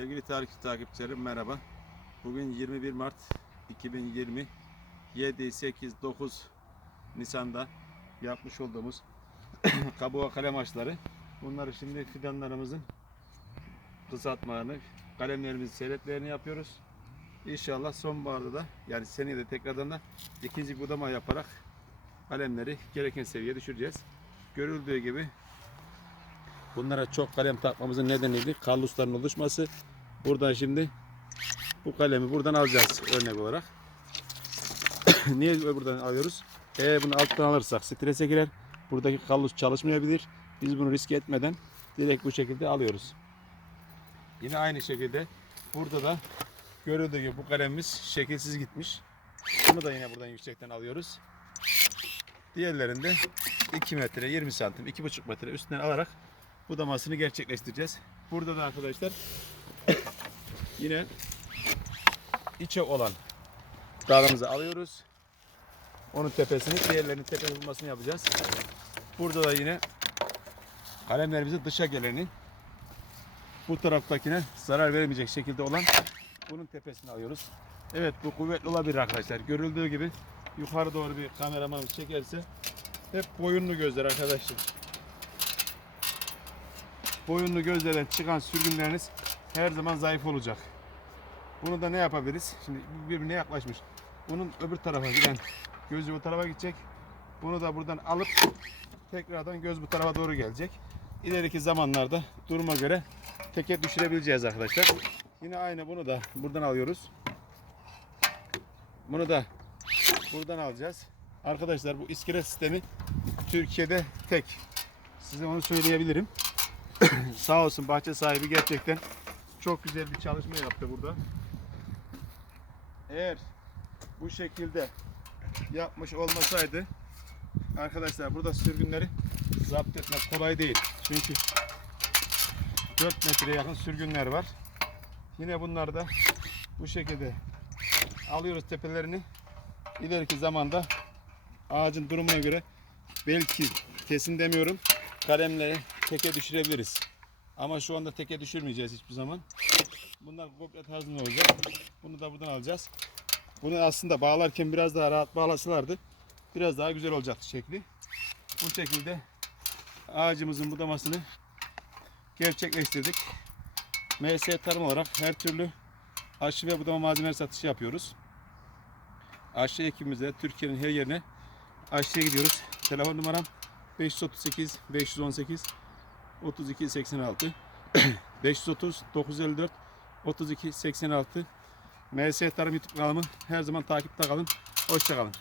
Sevgili tarih takipçilerim merhaba. Bugün 21 Mart 2020 7, 8, 9 Nisan'da yapmış olduğumuz kabuğa kalem ağaçları. Bunları şimdi fidanlarımızın kısaltmalarını, kalemlerimizin seyretlerini yapıyoruz. İnşallah sonbaharda da yani seneye de tekrardan da ikinci budama yaparak kalemleri gereken seviyeye düşüreceğiz. Görüldüğü gibi Bunlara çok kalem takmamızın nedeniydi. Kallusların oluşması. Buradan şimdi bu kalemi buradan alacağız örnek olarak. Niye buradan alıyoruz? Eğer bunu alttan alırsak strese girer. Buradaki kallus çalışmayabilir. Biz bunu riske etmeden direkt bu şekilde alıyoruz. Yine aynı şekilde burada da görüldüğü gibi bu kalemimiz şekilsiz gitmiş. Bunu da yine buradan yüksekten alıyoruz. Diğerlerinde 2 metre 20 santim 2,5 metre üstünden alarak budamasını gerçekleştireceğiz. Burada da arkadaşlar yine içe olan dalımızı alıyoruz. Onun tepesini, diğerlerinin tepe bulmasını yapacağız. Burada da yine kalemlerimizin dışa geleni bu taraftakine zarar vermeyecek şekilde olan bunun tepesini alıyoruz. Evet bu kuvvetli olabilir arkadaşlar. Görüldüğü gibi yukarı doğru bir kameramanımız çekerse hep boyunlu gözler arkadaşlar boyunlu gözlerden çıkan sürgünleriniz her zaman zayıf olacak. Bunu da ne yapabiliriz? Şimdi birbirine yaklaşmış. Bunun öbür tarafa giden gözü bu tarafa gidecek. Bunu da buradan alıp tekrardan göz bu tarafa doğru gelecek. İleriki zamanlarda duruma göre teke düşürebileceğiz arkadaşlar. Yine aynı bunu da buradan alıyoruz. Bunu da buradan alacağız. Arkadaşlar bu iskele sistemi Türkiye'de tek. Size onu söyleyebilirim. Sağ olsun bahçe sahibi gerçekten çok güzel bir çalışma yaptı burada. Eğer bu şekilde yapmış olmasaydı arkadaşlar burada sürgünleri zapt etmek kolay değil. Çünkü 4 metreye yakın sürgünler var. Yine bunları da bu şekilde alıyoruz tepelerini. İleriki zamanda ağacın durumuna göre belki kesin demiyorum kalemleri teke düşürebiliriz. Ama şu anda teke düşürmeyeceğiz hiçbir zaman. Bunlar komple tarzında olacak. Bunu da buradan alacağız. Bunu aslında bağlarken biraz daha rahat bağlasalardı biraz daha güzel olacaktı şekli. Bu şekilde ağacımızın budamasını gerçekleştirdik. MS tarım olarak her türlü aşı ve budama malzemeleri satışı yapıyoruz. Aşı ekibimizde Türkiye'nin her yerine aşıya gidiyoruz. Telefon numaram 538 518 32 86 530 954 32 86 MS Tarım YouTube kanalımı her zaman takipte kalın. Hoşçakalın.